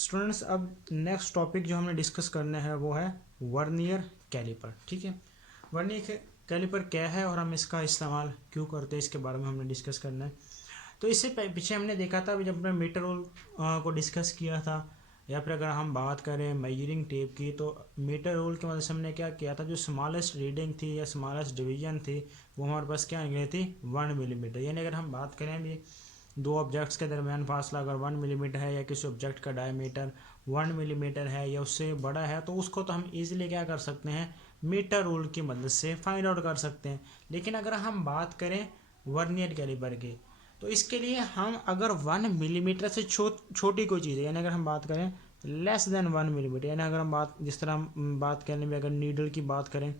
Students, अब next topic जो हमने डिस्कस करना है वो है वर्नियर कैलिपर। ठीक है, वर्नियर कैलिपर क्या है और हम इसका इस्तेमाल क्यों करते हैं, इसके बारे में हमने डिस्कस करना है। तो इससे पीछे हमने देखा था जब हमने मीटर रोल को डिस्कस किया था, या फिर अगर हम बात करें मेजरिंग टेप की, तो मीटर रोल की मदद से हमने क्या किया था, जो स्मॉलेस्ट रीडिंग थी या स्मॉलेस्ट डिवीजन थी वो हमारे पास क्या निकली थी 1 मिलीमीटर। यानी अगर हम बात करें भी दो ऑब्जेक्ट्स के दरमियान फासला अगर 1 मिलीमीटर है या किसी ऑब्जेक्ट का डायमीटर 1 मिलीमीटर है या उससे बड़ा है, तो उसको तो हम इजीली क्या कर सकते हैं, मीटर रूल की मदद से फाइंड आउट कर सकते हैं। लेकिन अगर हम बात करें वर्नियर कैलिपर की, तो इसके लिए हम अगर 1 मिलीमीटर से छोटी कोई चीज़ है, यानी अगर हम बात करें लेस देन 1 मिलीमीटर, यानी अगर हम बात जिस तरह हम बात करने में अगर नीडल की बात करें,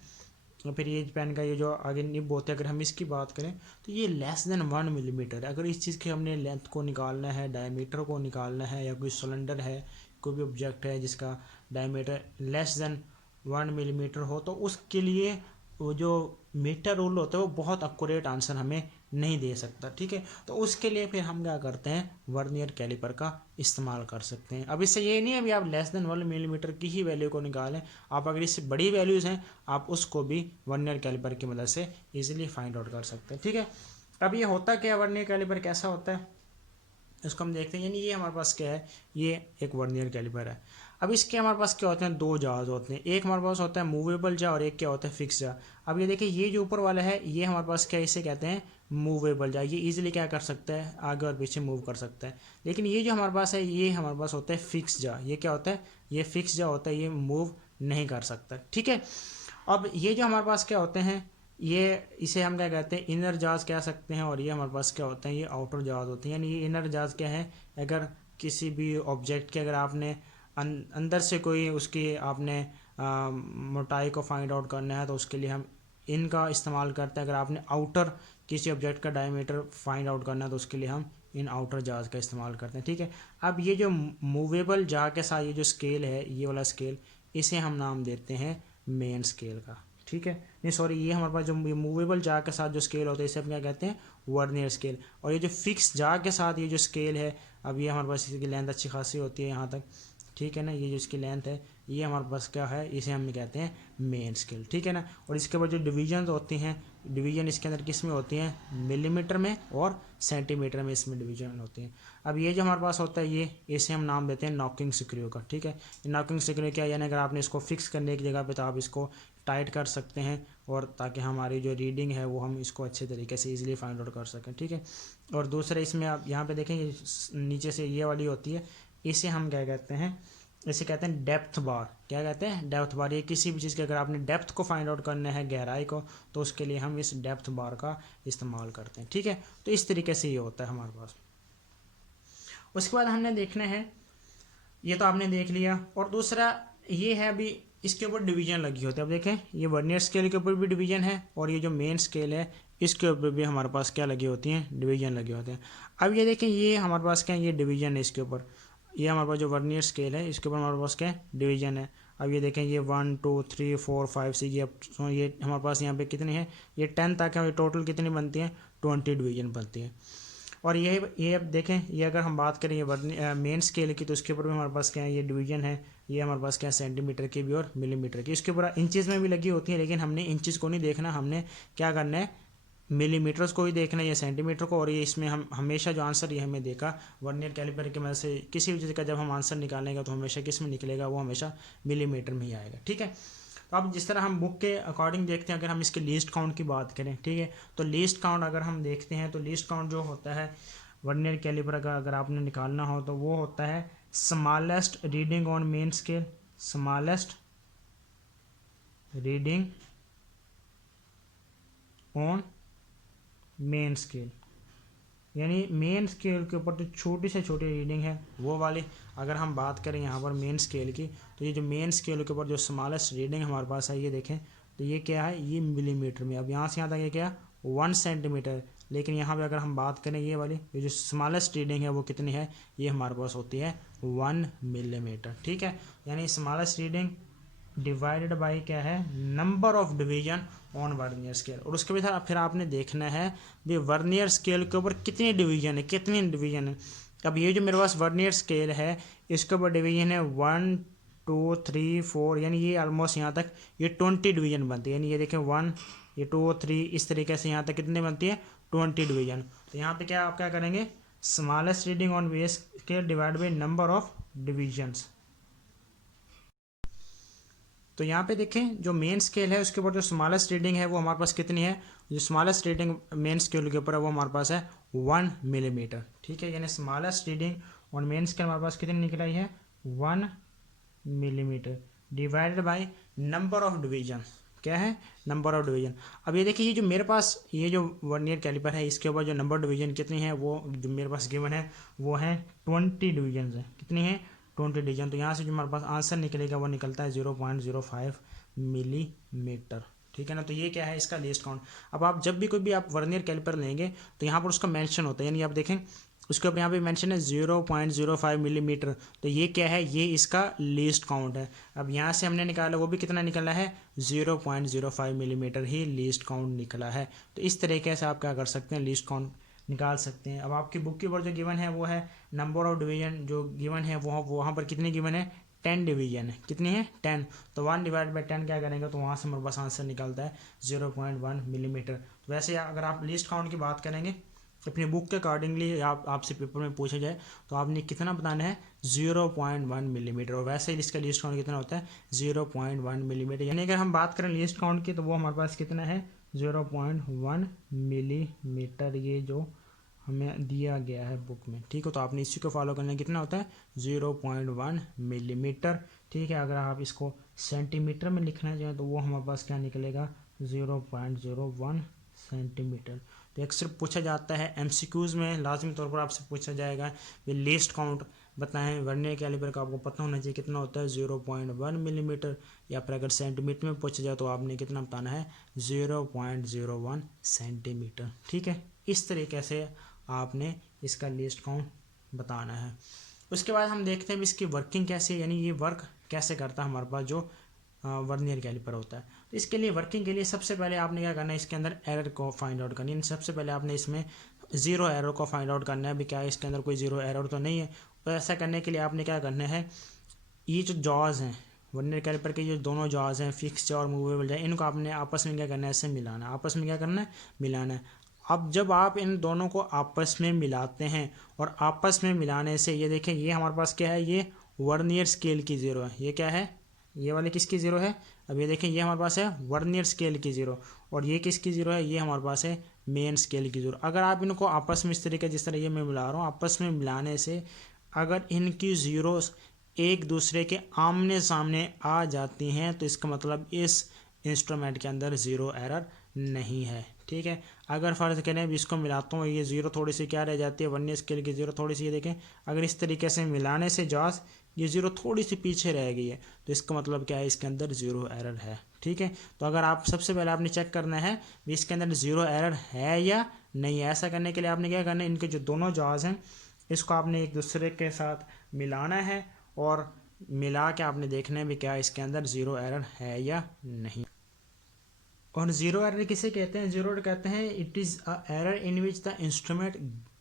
और फिर ये पेन का ये जो आगे निब होते हैं अगर हम इसकी बात करें, तो ये लेस देन 1 मिलीमीटर है। अगर इस चीज़ के हमने लेंथ को निकालना है, डायमीटर को निकालना है, या कोई सिलेंडर है, कोई भी ऑब्जेक्ट है जिसका डायमीटर लेस देन 1 मिलीमीटर हो, तो उसके लिए वो जो मीटर रूल होता है वो बहुत एक्यूरेट आंसर हमें नहीं दे सकता। ठीक है, तो उसके लिए फिर हम क्या करते हैं, वर्नियर कैलिपर का इस्तेमाल कर सकते हैं। अब इससे ये नहीं है अभी आप लेस देन 1 मिलीमीटर की ही वैल्यू को निकालें, आप अगर इससे बड़ी वैल्यूज़ हैं आप उसको भी वर्नियर कैलिपर की मदद से इजीली फाइंड आउट कर सकते हैं। ठीक है, अब ये होता क्या है, वर्नियर कैलिपर कैसा होता है इसको हम देखते हैं। यानी ये हमारे पास क्या है, ये एक वर्नियर कैलिपर है। अब इसके हमारे पास क्या होते हैं, दो जार्स होते हैं, एक हमारे पास होता है मूवेबल जार और एक क्या होता है फिक्स जार। अब ये देखिए, ये जो ऊपर वाला है ये हमारे पास क्या, इसे कहते हैं मूवेबल जार। ये इजीली क्या कर सकता है, आगे और पीछे मूव कर सकता है। लेकिन ये जो हमारे पास है ये हमारे पास होता है फिक्स जार। ये क्या होता है, ये फिक्स जार होता है, ये मूव नहीं कर सकता। ठीक है, अब ये जो हमारे पास क्या होते हैं, ये इसे हम क्या कहते हैं, इनर जार्स कह सकते हैं, और ये हमारे पास क्या होते हैं, ये आउटर जार्स होते हैं। यानी ये इनर जार्स क्या है, अगर किसी भी ऑब्जेक्ट के अगर आपने अंदर से कोई उसकी आपने मोटाई को फाइंड आउट करना है तो उसके लिए हम इनका इस्तेमाल करते हैं। अगर आपने आउटर किसी ऑब्जेक्ट का डायमीटर फाइंड आउट करना है तो उसके लिए हम इन आउटर जार्स का इस्तेमाल करते हैं। ठीक है, अब ये जो मूवेबल जार के साथ ये जो स्केल है, ये वाला स्केल, इसे हम नाम देते हैं मेन स्केल का। ठीक है, नहीं सॉरी, ये हमारे पास जो मूवेबल जार के साथ जो स्केल होता है इसे हम क्या कहते हैं, वर्नियर स्केल। और ये जो फिक्स जार के साथ ये जो स्केल है, अब ये हमारे पास इसकी लेंथ अच्छी खासी होती है यहाँ तक। ठीक है ना, ये जो इसकी लेंथ है ये हमारे पास क्या है, इसे हम कहते हैं मेन स्केल। ठीक है ना, और इसके बाद जो डिवीजन होती हैं, डिवीजन इसके अंदर किस में होती हैं, मिलीमीटर में और सेंटीमीटर में इसमें डिवीजन होती हैं। अब ये जो हमारे पास होता है ये, इसे हम नाम देते हैं नॉकिंग स्क्रू का। ठीक है, नॉकिंग स्क्रू क्या, यानी अगर आपने इसको फिक्स करने की जगह पे तो आप इसको टाइट कर सकते हैं, और ताकि हमारी जो रीडिंग है वो हम इसको अच्छे तरीके से इजीली फाइंड आउट कर सकें। ठीक है, और दूसरा इसमें आप यहाँ पे देखें नीचे से ये वाली होती है, इसे हम क्या कहते हैं, इसे कहते हैं डेप्थ बार। क्या कहते हैं, डेप्थ बार। ये किसी भी चीज़ के अगर आपने डेप्थ को फाइंड आउट करना है, गहराई को, तो उसके लिए हम इस डेप्थ बार का इस्तेमाल करते हैं। ठीक है, तो इस तरीके से ये होता है हमारे पास। उसके बाद हमने देखना है, ये तो आपने देख लिया, और दूसरा ये है अभी इसके ऊपर डिवीजन लगी होती है। अब देखें, ये वर्नियर स्केल के ऊपर भी डिवीजन है, और ये जो मेन स्केल है इसके ऊपर भी हमारे पास क्या लगी होती हैं, डिवीजन लगे होते हैं। अब ये देखें, ये हमारे पास क्या है, ये डिवीजन है इसके ऊपर। ये हमारे पास जो वर्नियर स्केल है इसके ऊपर हमारे पास क्या है, डिवीजन है। अब ये देखें, ये 1 2 3 4 5 6, ये हमारे पास यहाँ पे कितनी है, ये 10 तक है। टोटल कितनी बनती हैं, 20 डिवीजन बनती है। और ये अब देखें, ये अगर हम बात करें ये मेन स्केल की, तो उसके ऊपर भी हमारे पास क्या है, ये डिवीजन है। ये हमारे पास क्या है, सेंटीमीटर की भी और मिलीमीटर की। इसके ऊपर इंचेस में भी लगी होती है, लेकिन हमने इंचेस को नहीं देखना, हमने क्या करना है, मिलीमीटर्स को ही देखना है या सेंटीमीटर को। और ये इसमें हम हमेशा जो आंसर ये हमें देखा वर्नियर कैलिपर की मदद से, किसी भी चीज़ का जब हम आंसर निकालेंगे तो हमेशा किस में निकलेगा, वो हमेशा मिलीमीटर में ही आएगा। ठीक है, तो अब जिस तरह हम बुक के अकॉर्डिंग देखते हैं, अगर हम इसके लीस्ट काउंट की बात करें, ठीक है, तो लीस्ट काउंट अगर हम देखते हैं तो लीस्ट काउंट जो होता है वर्नियर कैलिपर का, अगर आपने निकालना हो तो वो होता है smallest reading on main scale, smallest reading on main scale. यानी मेन स्केल के ऊपर जो छोटी से छोटी रीडिंग है वो वाली। अगर हम बात करें यहाँ पर मेन स्केल की, तो ये जो मेन स्केल के ऊपर जो स्मॉलेस्ट रीडिंग हमारे पास है, ये देखें, तो ये क्या है, ये मिलीमीटर में। अब यहाँ से यहाँ तक ये क्या, 1 सेंटीमीटर। लेकिन यहाँ पे अगर हम बात करें ये वाली, ये जो स्मॉलेस्ट रीडिंग है वो कितनी है, ये हमारे पास होती है 1 मिलीमीटर। ठीक है, यानी स्मॉलेस्ट रीडिंग डिवाइडेड बाई क्या है, number of division on vernier scale. और उसके बाद फिर आपने देखना है भी वर्नियर स्केल के ऊपर कितनी डिवीजन है, कितनी डिवीजन है। अब ये जो मेरे पास वर्नियर स्केल है इसके ऊपर डिवीजन है 1 2 3 4, यानी ये ऑलमोस्ट यहाँ तक ये 20 डिवीजन बनती है, यानी ये देखें 1 ये 2 3 इस तरीके से यहाँ तक कितनी बनती है 20 डिवीजन। तो यहाँ पे क्या आप क्या करेंगे, smallest reading on base scale divide by number of divisions. तो यहाँ पे देखें जो मेन स्केल है उसके ऊपर जो स्मॉलेस्ट रीडिंग है वो हमारे पास कितनी है, जो स्मॉलेस्ट रीडिंग मेन स्केल के ऊपर है वो हमारे पास है 1 मिलीमीटर, ठीक है। यानी smallest reading on main scale हमारे पास कितनी निकल आई है 1 millimetre divided by number of division, क्या है नंबर ऑफ डिवीजन। अब ये देखिए ये जो मेरे पास ये जो वर्नियर कैलिपर है इसके ऊपर जो नंबर ऑफ डिवीजन कितनी है वो जो मेरे पास गिवन है वो है 20 डिवीजन है, कितनी है 20 डिवीजन। तो यहाँ से जो हमारे पास आंसर निकलेगा वो निकलता है 0.05 मिलीमीटर, ठीक है ना। तो ये क्या है इसका लीस्ट काउंट। अब आप जब भी कोई भी आप वर्नियर कैलिपर लेंगे तो यहाँ पर उसका मेंशन होता है, यानी आप देखें उसके ऊपर यहाँ पे मेंशन है 0.05 मिलीमीटर, तो ये क्या है ये इसका लीस्ट काउंट है। अब यहाँ से हमने निकाला वो भी कितना निकला है 0.05 मिलीमीटर ही लीस्ट काउंट निकला है। तो इस तरीके से आप क्या कर सकते हैं लीस्ट काउंट निकाल सकते हैं। अब आपकी बुक के ऊपर जो गिवन है वो है नंबर ऑफ डिवीजन जो गिवन है वो वहाँ पर कितनी गिवन है 10 डिवीजन है, कितनी है 10। तो 1 डिवाइड बाई 10 क्या करेंगे तो वहाँ से हमारे पास आंसर निकलता है 0.1 मिलीमीटर। तो वैसे अगर आप लिस्ट काउंट की बात करेंगे अपनी बुक के अकॉर्डिंगली आपसे पेपर में पूछा जाए तो आपने कितना बताना है 0.1 मिलीमीटर, और वैसे ही इसका लिस्ट काउंट कितना होता है 0.1 मिलीमीटर। यानी अगर हम बात करें लिस्ट काउंट की तो वो हमारे पास कितना है 0.1 मिलीमीटर, ये जो हमें दिया गया है बुक में, ठीक है। तो आपने इसी को फॉलो करना है, कितना होता है 0.1 मिलीमीटर, ठीक है। अगर आप इसको सेंटीमीटर में लिखना चाहें तो वो हमारे पास क्या निकलेगा 0.01 सेंटीमीटर। तो अक्सर पूछा जाता है एमसीक्यूज़ में लाजमी तौर पर आपसे पूछा जाएगा ये लिस्ट काउंट बताएं वर्नियर कैलिपर का, आपको पता होना चाहिए कितना होता है 0.1 मिलीमीटर, या फिर अगर सेंटीमीटर में पूछा जाए तो आपने कितना बताना है 0.01 सेंटीमीटर, ठीक है। इस तरीके से आपने इसका लिस्ट काउंट बताना है। उसके बाद हम देखते हैं इसकी वर्किंग कैसे, यानी ये वर्क कैसे करता है हमारे पास जो वर्नियर कैलिपर होता है। तो इसके लिए वर्किंग के लिए सबसे पहले आपने क्या करना है इसके अंदर एरर को फाइंड आउट करनी है। सबसे पहले आपने इसमें ज़ीरो एरर को फाइंड आउट करना है, भी क्या है इसके अंदर कोई ज़ीरो एरर तो नहीं है। तो ऐसा करने के लिए आपने क्या करना है ये जो जॉज हैं वर्नियर कैलिपर के जो दोनों जॉज हैं फिक्स जॉ और मूवेबल जॉ, इनको आपने आपस में क्या करना है ऐसे मिलाना है, आपस में क्या करना है मिलाना है। अब जब आप इन दोनों को आपस में मिलाते हैं और आपस में मिलाने से ये देखें ये हमारे पास क्या है ये वर्नियर स्केल की ज़ीरो है, ये क्या है ये वाले किसकी ज़ीरो है। अब ये देखें ये हमारे पास है वर्नियर स्केल की ज़ीरो, और ये किसकी ज़ीरो है ये हमारे पास है मेन स्केल की ज़ीरो। अगर आप इनको आपस में इस तरीके जिस तरह ये मैं मिला रहा हूँ आपस में मिलाने से अगर इनकी ज़ीरोस एक दूसरे के आमने सामने आ जाती हैं तो इसका मतलब इस इंस्ट्रूमेंट के अंदर ज़ीरो एरर नहीं है, ठीक है। अगर फ़र्ज़ करें इसको मिलाता हूँ ये ज़ीरो थोड़ी सी क्या रह जाती है वर्नियर स्केल की ज़ीरो थोड़ी सी, ये देखें अगर इस तरीके से मिलाने से जॉस ये ज़ीरो थोड़ी सी पीछे रह गई है तो इसका मतलब क्या है इसके अंदर ज़ीरो एरर है, ठीक है। तो अगर आप सबसे पहले आपने चेक करना है भी इसके अंदर ज़ीरो एरर है या नहीं है। ऐसा करने के लिए आपने क्या करना है इनके जो दोनों जॉज हैं इसको आपने एक दूसरे के साथ मिलाना है और मिला के आपने देखना है भी क्या इसके अंदर ज़ीरो एरर है या नहीं। और ज़ीरो एरर किसे कहते हैं, ज़ीरो एरर कहते हैं it is a error in which the instrument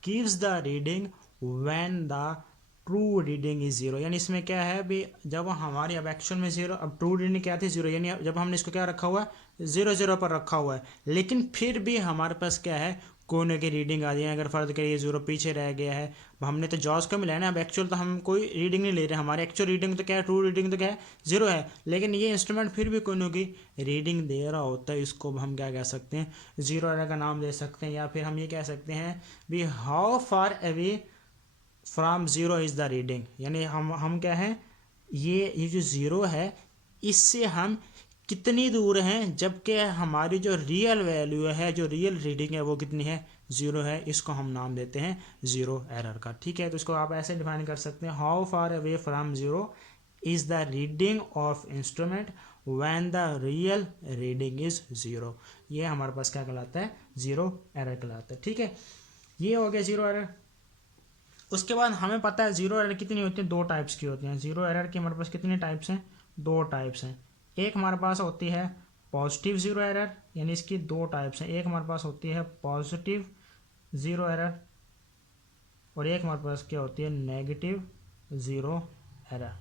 gives the reading when the true reading is zero. यानी इसमें क्या है भी जब हमारी अब एक्चुअल में ज़ीरो, अब ट्रू रीडिंग क्या थी ज़ीरो, यानी जब हमने इसको क्या रखा हुआ है ज़ीरो ज़ीरो पर रखा हुआ है लेकिन फिर भी हमारे पास क्या है कोने की रीडिंग आ रही है। अगर फ़र्ज़ करिए ज़ीरो पीछे रह गया है, हमने तो जॉज को मिलाया ना, अब एक्चुअल तो हम कोई रीडिंग नहीं ले रहे, हमारी एक्चुअल रीडिंग तो क्या है ट्रू रीडिंग तो क्या है ज़ीरो है, लेकिन ये इंस्ट्रूमेंट फिर भी कोनों की रीडिंग दे रहा होता है, इसको हम क्या कह सकते हैं ज़ीरो एरर का नाम दे सकते हैं। या फिर हम ये कह सकते हैं भी how far away from zero is the reading, यानी हम क्या है ये जो ज़ीरो है इससे हम कितनी दूर हैं, जबकि हमारी जो रियल वैल्यू है जो रियल रीडिंग है वो कितनी है ज़ीरो है, इसको हम नाम देते हैं ज़ीरो एरर का, ठीक है। तो इसको आप ऐसे डिफाइन कर सकते हैं how far away from zero is the reading of instrument when the real reading is zero. ये हमारे पास क्या कहलाता है ज़ीरो एरर कहलाता है, ठीक है। ये हो गया ज़ीरो एरर। उसके बाद हमें पता है ज़ीरो एरर कितनी होती है, दो टाइप्स की होती हैं। ज़ीरो एरर की हमारे पास कितने टाइप्स हैं, दो टाइप्स हैं। एक हमारे पास होती है पॉजिटिव ज़ीरो एरर, यानी इसकी दो टाइप्स हैं। एक हमारे पास होती है पॉजिटिव ज़ीरो एरर और एक हमारे पास क्या होती है नेगेटिव ज़ीरो एरर।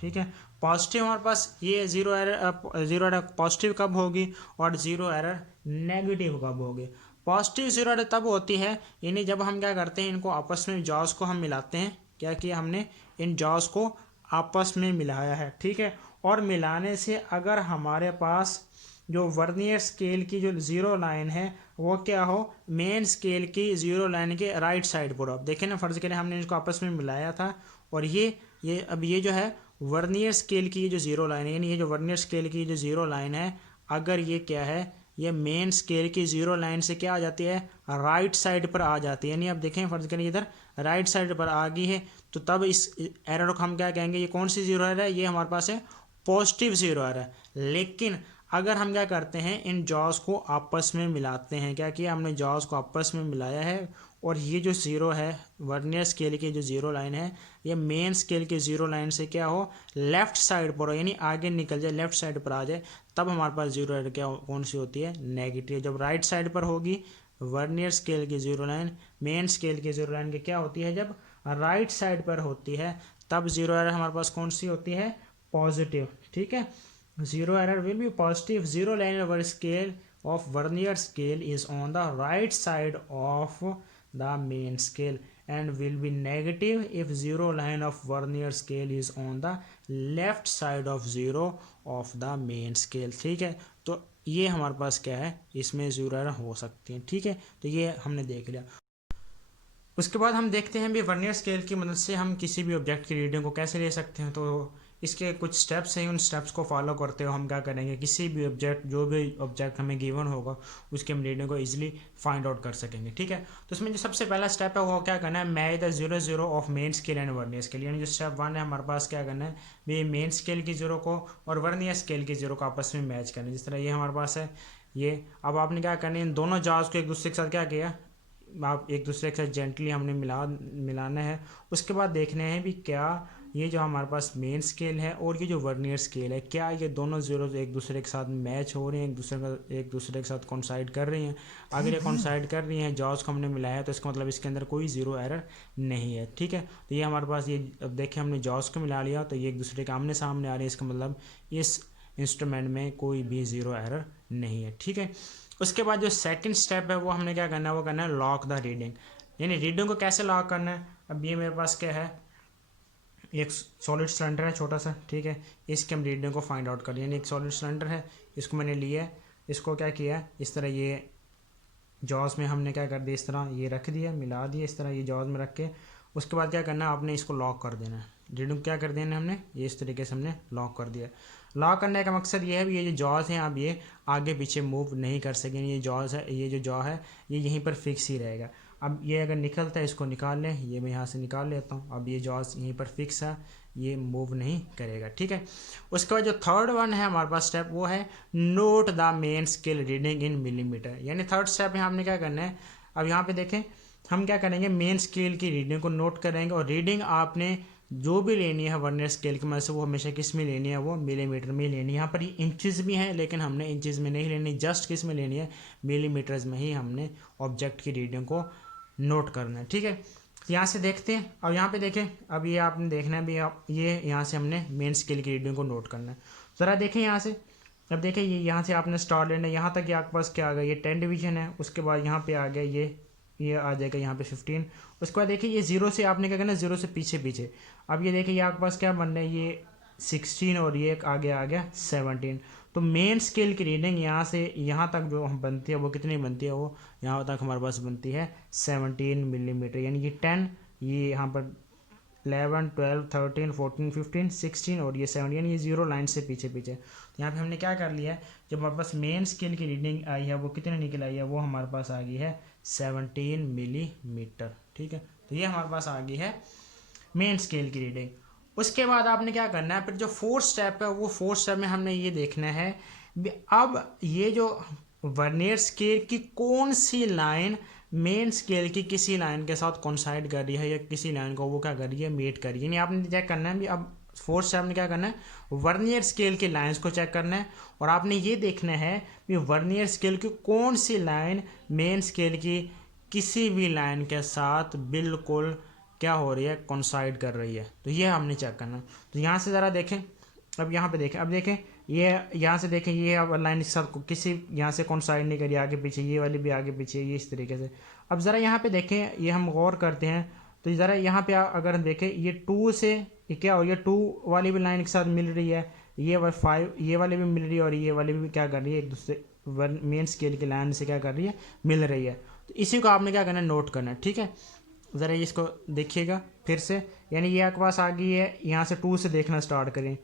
ठीक है, पॉजिटिव हमारे पास ये ज़ीरो एरर पॉजिटिव कब होगी और ज़ीरो एरर नेगेटिव कब होगी। पॉजिटिव ज़ीरो एरर तब होती है यानी जब हम क्या करते हैं, इनको आपस में जॉज को हम मिलाते हैं। क्या किया हमने, इन जॉज को आपस में मिलाया है। ठीक है, और मिलाने से अगर हमारे पास जो वर्नियर स्केल की जो ज़ीरो लाइन है वो क्या हो, मेन स्केल की ज़ीरो लाइन के राइट साइड पर हो। अब देखें ना, फ़र्ज़ के लिए हमने इसको आपस में मिलाया था और ये अब ये जो है वर्नियर स्केल की जो ज़ीरो लाइन है, यानी ये जो वर्नियर स्केल की जो ज़ीरो लाइन है, अगर ये क्या है, ये मेन स्केल की ज़ीरो लाइन से क्या आ जाती है, राइट साइड पर आ जाती है। यानी अब देखें फ़र्ज़ करें इधर राइट साइड पर आ गई है, तो तब इस एरर को हम क्या कहेंगे, ये कौन सी ज़ीरो एरर है, ये हमारे पास है पॉजिटिव ज़ीरो एरर है। लेकिन अगर हम क्या करते हैं, इन जॉज को आपस में मिलाते हैं, क्या किया हमने, जॉज को आपस में मिलाया है और ये जो ज़ीरो है वर्नियर स्केल की जो ज़ीरो लाइन है, ये मेन स्केल की ज़ीरो लाइन से क्या हो, लेफ़्ट साइड पर हो, यानी आगे निकल जाए, लेफ़्ट साइड पर आ जाए, तब हमारे पास ज़ीरो एरर क्या कौन सी होती है, नेगेटिव। जब राइट साइड पर होगी वर्नियर स्केल की ज़ीरो लाइन, मेन स्केल की ज़ीरो लाइन की क्या होती है, जब राइट साइड पर होती है तब ज़ीरो एरर हमारे पास कौन सी होती है, पॉजिटिव। ठीक है, zero error will be positive. Zero line over scale of vernier scale is on the right side of the main scale and will be negative if zero line of vernier scale is on the left side of zero of the main scale। ठीक है, तो ये हमारे पास क्या है, इसमें zero error हो सकती है। ठीक है, तो ये हमने देख लिया। उसके बाद हम देखते हैं भी वर्नियर स्केल की मदद से हम किसी भी ऑब्जेक्ट की रीडिंग को कैसे ले सकते हैं। तो इसके कुछ स्टेप्स हैं, उन स्टेप्स को फॉलो करते हुए हम क्या करेंगे, किसी भी ऑब्जेक्ट, जो भी ऑब्जेक्ट हमें गिवन होगा उसके हम रीडिंग को इजीली फाइंड आउट कर सकेंगे। ठीक है, तो इसमें जो सबसे पहला स्टेप है वो क्या करना है, match the zero zero of main scale and vernier scale. यानी जो स्टेप वन है हमारे पास क्या करना है, भी मेन स्केल की जीरो को और वर्नियर स्केल की जीरो को आपस में मैच करना है। जिस तरह ये हमारे पास है ये, अब आपने क्या करना है, इन दोनों जॉज को एक दूसरे के साथ क्या किया, आप एक दूसरे के साथ जेंटली हमने मिलाना है। उसके बाद देखने हैं भी क्या ये जो हमारे पास मेन स्केल है और ये जो वर्नियर स्केल है, क्या ये दोनों जीरो एक दूसरे के साथ मैच हो रहे हैं, एक दूसरे के साथ कॉन्साइड कर रही हैं। अगर ये कॉन्साइड कर रही हैं, जॉज को हमने मिलाया, तो इसका मतलब इसके अंदर कोई ज़ीरो एरर नहीं है। ठीक है, तो ये हमारे पास ये, अब देखें हमने जॉज को मिला लिया तो ये एक दूसरे के आमने सामने आ रही है, इसका मतलब इस इंस्ट्रूमेंट में कोई भी ज़ीरो एरर नहीं है। ठीक है, उसके बाद जो सेकंड स्टेप है वो हमने क्या करना है, वो करना है लॉक द रीडिंग। यानी रीडिंग को कैसे लॉक करना है, अब ये मेरे पास क्या है, एक सॉलिड सिलेंडर है छोटा सा। ठीक है, इसके हम रीडिंग को फाइंड आउट करें। यानी एक सॉलिड सिलेंडर है, इसको मैंने लिया है, इसको क्या किया, इस तरह ये जॉज में हमने क्या कर दिया, इस तरह ये रख दिया, मिला दिया इस तरह ये जॉज में रख के। उसके बाद क्या करना है, आपने इसको लॉक कर देना है। रीडिंग क्या कर देना है हमने, ये इस तरीके से हमने लॉक कर दिया। लॉक करने का मकसद ये है भी, ये जो जॉज हैं अब ये आगे पीछे मूव नहीं कर सकेंगे। ये जॉज है, ये जो जॉ है ये यहीं पर फिक्स ही रहेगा। अब ये अगर निकलता है इसको निकाल लें, ये मैं यहाँ से निकाल लेता हूँ। अब ये जॉज यहीं पर फिक्स है, ये मूव नहीं करेगा। ठीक है, उसके बाद जो थर्ड वन है हमारे पास स्टेप, वो है note the main scale reading in millimetre. यानी थर्ड स्टेप में हमने क्या करना है, अब यहाँ पे देखें हम क्या करेंगे, मेन स्केल की रीडिंग को नोट करेंगे और रीडिंग आपने जो भी लेनी है वर्नियर स्केल की मदद से, वो हमेशा किस में लेनी है, वो मिलीमीटर में लेनी है। यहाँ पर इंचज़ भी हैं लेकिन हमने इंचज़ में नहीं लेनी, जस्ट किस में लेनी है, मिलीमीटर्स में ही हमने ऑब्जेक्ट की रीडिंग को नोट करना है। ठीक है, यहाँ से देखते हैं। अब यहाँ पे देखें, अब ये आपने देखना है भी, आप ये यहाँ से हमने मेन स्केल की रीडिंग को नोट करना है। ज़रा देखें यहाँ से, अब देखें ये यहाँ से आपने स्टार लेना है, यहाँ तक ये आपके पास क्या आ गया, ये 10 डिवीजन है। उसके बाद यहाँ पे आ गया ये आ जाएगा यहाँ पे 15। उसके बाद देखिए ये जीरो से आपने क्या करना है, जीरो से पीछे पीछे। अब ये देखिए ये आपके पास क्या बनना है, ये 16 और ये आगे आ गया 17। तो मेन स्केल की रीडिंग यहाँ से यहाँ तक जो बनती है वो कितनी बनती है, वो यहाँ तक हमारे पास बनती है 17 मिलीमीटर। यानी कि 10, ये यहाँ पर 11, 12, 13, 14, 15, 16 और ये 17, यानी ये जीरो लाइन से पीछे पीछे। तो यहाँ पे हमने क्या कर लिया है, जब हमारे पास मेन स्केल की रीडिंग आई है वो कितने निकल आई है, वो हमारे पास आ गई है 17 मिलीमीटर। ठीक है, तो ये हमारे पास आ गई है मेन स्केल की रीडिंग। उसके बाद आपने क्या करना है, फिर जो फोर्थ स्टेप है, वो फोर्थ स्टेप में हमने ये देखना है अब ये जो वर्नियर स्केल की कौन सी लाइन मेन स्केल की किसी लाइन के साथ कोइंसाइड कर रही है, या किसी लाइन को वो क्या कर रही है, मेट कर रही है। यानी आपने चेक करना है भी, अब फोर्थ स्टेप में क्या करना है, वर्नियर स्केल की लाइंस को चेक करना है और आपने ये देखना है कि वर्नियर स्केल की कौन सी लाइन मेन स्केल की किसी भी लाइन के साथ बिल्कुल क्या हो रही है, कोइंसाइड कर रही है। तो ये हमने चेक करना। तो यहाँ से ज़रा देखें, अब यहाँ पे देखें, अब देखें ये यहाँ से देखें, ये अब लाइन के साथ किसी यहाँ से कोइंसाइड नहीं करी, आगे पीछे, ये वाली भी आगे पीछे, ये इस तरीके से। अब ज़रा यहाँ पे देखें, ये हम गौर करते हैं तो ज़रा यहाँ पे अगर हम देखें, ये 2 से ये क्या हो, ये 2 वाली भी लाइन के साथ मिल रही है, ये 5 ये वाली भी मिल रही है, और ये वाली भी क्या कर रही है, एक दूसरे मेन स्केल की लाइन से क्या कर रही है, मिल रही है। तो इसी को आपने क्या करना है, नोट करना है। ठीक है, ज़रा इसको देखिएगा फिर से, यानी ये आपके पास आ गई है, यहाँ से 2 से देखना स्टार्ट करें।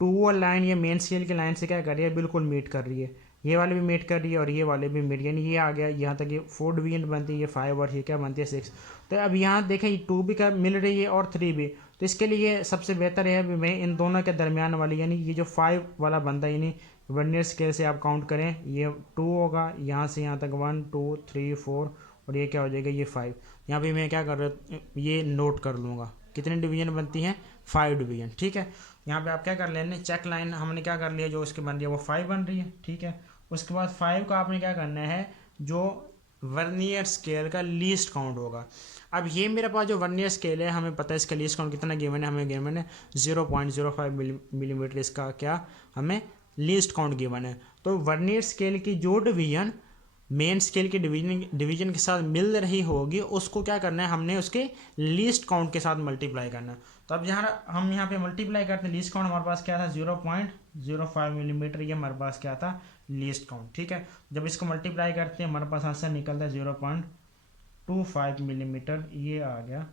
2 और लाइन ये मेन स्केल की लाइन से क्या कर रही है, बिल्कुल मीट कर रही है, ये वाले भी मीट कर रही है और ये वाले भी मीट, यानी ये आ गया यहाँ तक, ये 4 डिवीजन बनती है, ये 5 और ये क्या बनती है 6। तो अब यहाँ देखें 2 भी क्या मिल रही है और 3 भी। तो इसके लिए सबसे बेहतर है भी मैं इन दोनों के दरमियान वाली, यानी ये जो 5 वाला बनता है, यानी वर्नियर स्केल से आप काउंट करें, ये 2 होगा, यहाँ से यहाँ तक 1 2 3 4, और ये क्या हो जाएगा, ये 5। यहाँ पे मैं क्या कर रहा हूँ, ये नोट कर लूँगा, कितने डिवीजन बनती हैं, 5 डिवीजन। ठीक है, यहाँ पे आप क्या कर लेने, चेक लाइन हमने क्या कर लिया, जो उसकी बन रही है वो 5 बन रही है। ठीक है, उसके बाद 5 का आपने क्या करना है, जो वर्नियर स्केल का लीस्ट काउंट होगा। अब ये मेरे पास जो वर्नियर स्केल है, हमें पता है इसका लीस्ट काउंट कितना गिवन है, हमें गिवन है 0.05 मिलीमीटर, इसका क्या हमें लीस्ट काउंट गिवन है। तो वर्नियर स्केल की जो डिवीजन मेन स्केल के डिवीजन के साथ मिल रही होगी, उसको क्या करना है, हमने उसके लीस्ट काउंट के साथ मल्टीप्लाई करना है। तो अब जहाँ हम यहाँ पे मल्टीप्लाई करते हैं, लीस्ट काउंट हमारे पास क्या था, 0.05 मिलीमीटर, ये हमारे पास क्या था, लीस्ट काउंट। ठीक है, जब इसको मल्टीप्लाई करते हैं हमारे पास आंसर निकलता है 0.25 मिलीमीटर, ये आ गया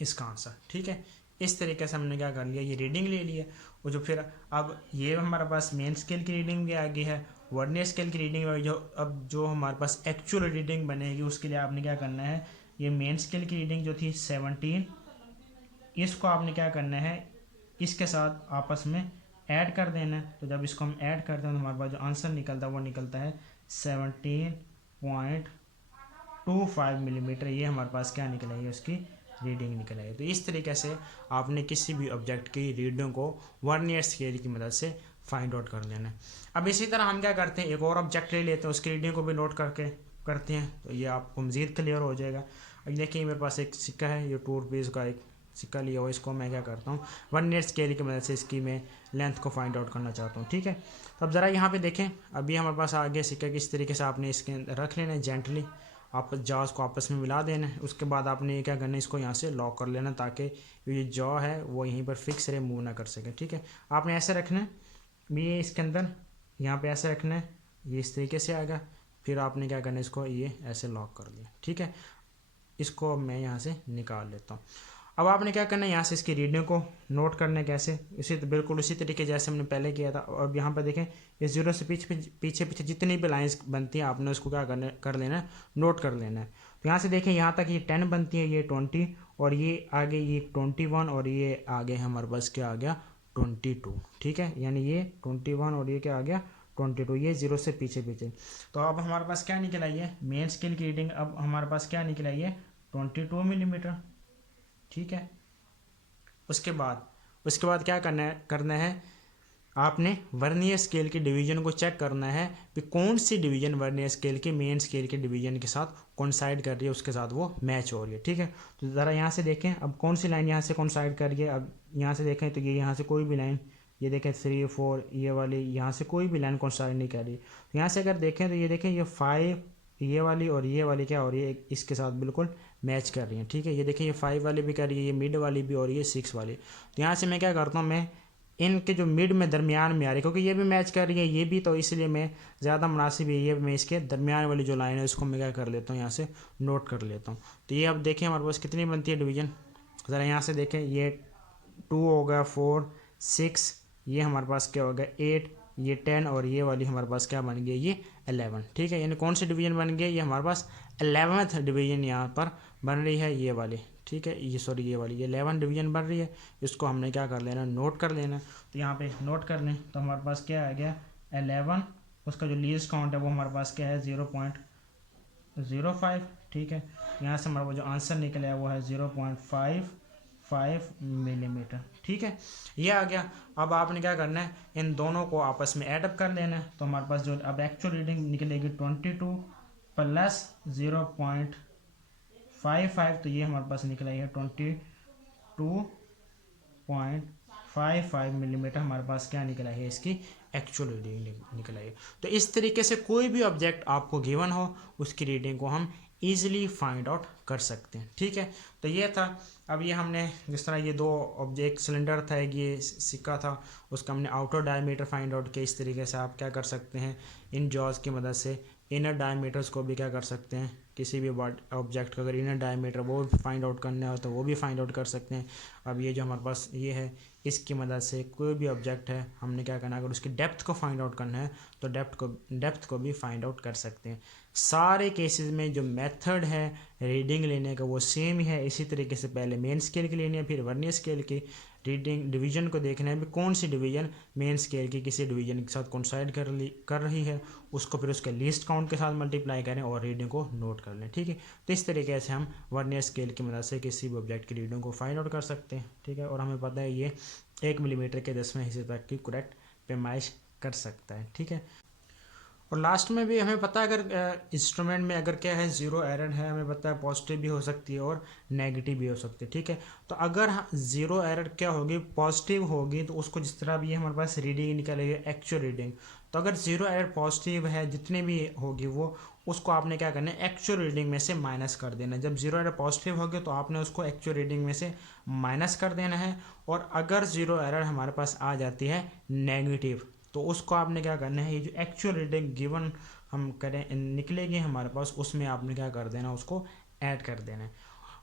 इसका आंसर। ठीक है, इस तरीके से हमने क्या कर लिया, ये रीडिंग ले ली है। और जो फिर अब ये हमारे पास मेन स्केल की रीडिंग भी आ गई है, वर्नियर स्केल की रीडिंग जो अब जो हमारे पास एक्चुअल रीडिंग बनेगी, उसके लिए आपने क्या करना है, ये मेन स्केल की रीडिंग जो थी 17, इसको आपने क्या करना है, इसके साथ आपस में ऐड कर देना है। तो जब इसको हम ऐड करते हैं तो हमारे पास जो आंसर निकलता है वो निकलता है 17.25 मिलीमीटर, ये हमारे पास क्या निकल आई है, उसकी रीडिंग निकल आई। तो इस तरीके से आपने किसी भी ऑब्जेक्ट की रीडिंग को वर्नियर स्केल की मदद से फाइंड आउट कर लेना है। अब इसी तरह हम क्या करते हैं, एक और ऑब्जेक्ट ले लेते हैं, उसकी रीडिंग को भी नोट करके करते हैं, तो ये आपको मज़ीद क्लियर हो जाएगा। अब देखिए मेरे पास एक सिक्का है, ये 2 रुपीज़ का एक सिक्का लिया हुआ, इसको मैं क्या करता हूँ, वर्नियर स्केल की मदद से इसकी मैं लेंथ को फाइंड आउट करना चाहता हूँ। ठीक है, तो अब ज़रा यहाँ पे देखें, अभी हमारे पास आ गया सिक्का, किस तरीके से आपने इसके अंदर रख लेना है, जेंटली आप जाज को आपस में मिला देना है। उसके बाद आपने क्या करना है, इसको यहाँ से लॉक कर लेना, ताकि ये जॉ है वो यहीं पर फिक्स रहे, मूव ना कर सके। ठीक है, आपने ऐसे रखना है, ये इसके अंदर यहाँ पे ऐसे रखना है, ये इस तरीके से आएगा, फिर आपने क्या करना है, इसको ये ऐसे लॉक कर लिया। ठीक है, इसको मैं यहाँ से निकाल लेता हूँ। अब आपने क्या करना है, यहाँ से इसकी रीडिंग को नोट करना है, कैसे, इसी बिल्कुल उसी तरीके जैसे हमने पहले किया था। अब यहाँ पर देखें, इस 0 से पीछे जितनी भी लाइंस बनती हैं, आपने उसको क्या कर लेना है, नोट कर लेना है। तो यहाँ से देखें, यहाँ तक ये 10 बनती है, ये 20, और ये आगे ये 21, और ये आगे हमारे पास क्या आ गया, 22। ठीक है, यानी ये 21 और ये क्या आ गया, 22, ये 0 से पीछे। तो अब हमारे पास क्या निकल आई है, मेन स्केल की रीडिंग अब हमारे पास क्या निकल आई है, 22 मिलीमीटर। ठीक है, उसके बाद क्या करना है, आपने वर्नियर स्केल की डिवीजन को चेक करना है कि कौन सी डिवीजन वर्नियर स्केल के मेन स्केल के डिवीजन के साथ कोइंसाइड कर रही है, उसके साथ वो मैच हो रही है। ठीक है, तो ज़रा यहाँ से देखें, अब कौन सी लाइन यहाँ से कोइंसाइड कर रही है। अब यहाँ से देखें तो ये यहाँ से कोई भी लाइन, ये देखें 3 4 ये वाली, यहाँ से कोई भी लाइन कोइंसाइड नहीं कर रही। तो यहाँ से अगर देखें तो ये देखें, ये 5 ये वाली और ये वाली क्या हो रही है, इसके साथ बिल्कुल मैच कर रही है। ठीक है, ये देखें, ये 5 वाली भी कर रही है, ये मिड वाली भी और ये 6 वाली। तो यहाँ से मैं क्या करता हूँ, मैं इनके जो मिड में दरमियान में आ रही है, क्योंकि ये भी मैच कर रही है ये भी, तो इसलिए मैं ज़्यादा मुनासिब है ये, मैं इसके दरमियान वाली जो लाइन है उसको मैं क्या कर लेता हूँ, यहाँ से नोट कर लेता हूँ। तो ये अब देखें हमारे पास कितनी बनती है डिवीजन, ज़रा यहाँ से देखें, ये 2 हो गया, 4 6, ये हमारे पास क्या हो गया 8, ये 10, और ये वाली हमारे पास क्या बन गई, ये 11। ठीक है, यानी कौन सी डिवीजन बन गई, ये हमारे पास 11th डिवीजन यहाँ पर बन रही है, ये वाली। ठीक है, ये वाली ये 11 डिवीजन बन रही है, इसको हमने क्या कर लेना, नोट कर लेना। तो यहाँ पे नोट कर लें तो हमारे पास क्या आ गया 11, उसका जो लीस्ट काउंट है वो हमारे पास क्या है 0.05। ठीक है, यहाँ से हमारा वो जो आंसर निकला है वो है 0.55 मिलीमीटर। ठीक है, ये आ गया। अब आपने क्या करना है, इन दोनों को आपस में ऐड अप कर लेना है। तो हमारे पास जो अब एक्चुअल रीडिंग निकलेगी प्लस 0.55, तो ये हमारे पास निकला है 22.55 मिलीमीटर हमारे पास क्या निकला है, इसकी एक्चुअल रीडिंग निकला है। तो इस तरीके से कोई भी ऑब्जेक्ट आपको गिवन हो उसकी रीडिंग को हम ईजिली फाइंड आउट कर सकते हैं, ठीक है। तो ये था। अब ये हमने जिस तरह ये दो ऑब्जेक्ट सिलेंडर था, ये सिक्का था, उसका हमने आउटर डायमीटर फाइंड आउट किया। इस तरीके से आप क्या कर सकते हैं, इन जॉज की मदद से इनर डायमीटर्स को भी क्या कर सकते हैं, किसी भी ऑब्जेक्ट का अगर इनर डायमीटर वो फाइंड आउट करना हो तो वो भी फाइंड आउट कर सकते हैं। अब ये जो हमारे पास ये है, इसकी मदद से कोई भी ऑब्जेक्ट है हमने क्या करना है, अगर उसकी डेप्थ को फाइंड आउट करना है तो डेप्थ को भी फाइंड आउट कर सकते हैं। सारे केसेस में जो मेथड है रीडिंग लेने का वो सेम ही है। इसी तरीके से पहले मेन स्केल की लेनी है, फिर वर्नियर स्केल की रीडिंग डिवीजन को देखना है भी कौन सी डिवीजन मेन स्केल की किसी डिवीजन के साथ कोइंसाइड कर रही है, उसको फिर उसके लीस्ट काउंट के साथ मल्टीप्लाई करें और रीडिंग को नोट कर लें, ठीक है। तो इस तरीके से हम वर्नियर स्केल की मदद से किसी भी ऑब्जेक्ट की रीडिंग को फाइंड आउट कर सकते हैं, ठीक है। और हमें पता है ये 1 मिलीमीटर के 10वें हिस्से तक की करेक्ट पैमाइश कर सकता है, ठीक है। और लास्ट में भी हमें पता है अगर इंस्ट्रूमेंट में अगर क्या है ज़ीरो एरर है, हमें पता है पॉजिटिव भी हो सकती है और नेगेटिव भी हो सकती है, ठीक है। तो अगर ज़ीरो एरर क्या होगी, पॉजिटिव होगी, तो उसको जिस तरह भी हमारे पास रीडिंग निकलेगी एक्चुअल रीडिंग, तो अगर ज़ीरो एरर पॉजिटिव है जितने भी होगी वो उसको आपने क्या करना है, एक्चुअल रीडिंग में से माइनस कर देना है। जब ज़ीरो एरर पॉजिटिव होगी तो आपने उसको एक्चुअल रीडिंग में से माइनस कर देना है। और अगर ज़ीरो एरर हमारे पास आ जाती है नेगेटिव, तो उसको आपने क्या करना है, ये जो एक्चुअल रीडिंग गिवन हम करें निकलेगी हमारे पास, उसमें आपने क्या कर देना, उसको ऐड कर देना है।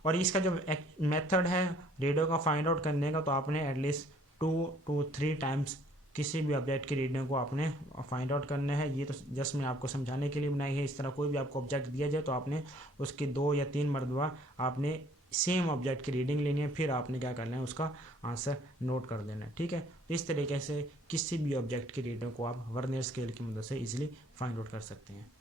और इसका जो मेथड है रीडिंग का फाइंड आउट करने का, तो आपने एटलीस्ट 2 to 3 टाइम्स किसी भी ऑब्जेक्ट की रीडिंग को आपने फाइंड आउट करना है। ये तो जस्ट मैं आपको समझाने के लिए बनाई है। इस तरह कोई भी आपको ऑब्जेक्ट दिया जाए तो आपने उसकी 2 या 3 मरतबा आपने सेम ऑब्जेक्ट की रीडिंग लेनी है, फिर आपने क्या करना है, उसका आंसर नोट कर देना है, ठीक है। तो इस तरीके से किसी भी ऑब्जेक्ट की रीडिंग को आप वर्नियर स्केल की मदद से इजीली फाइंड आउट कर सकते हैं।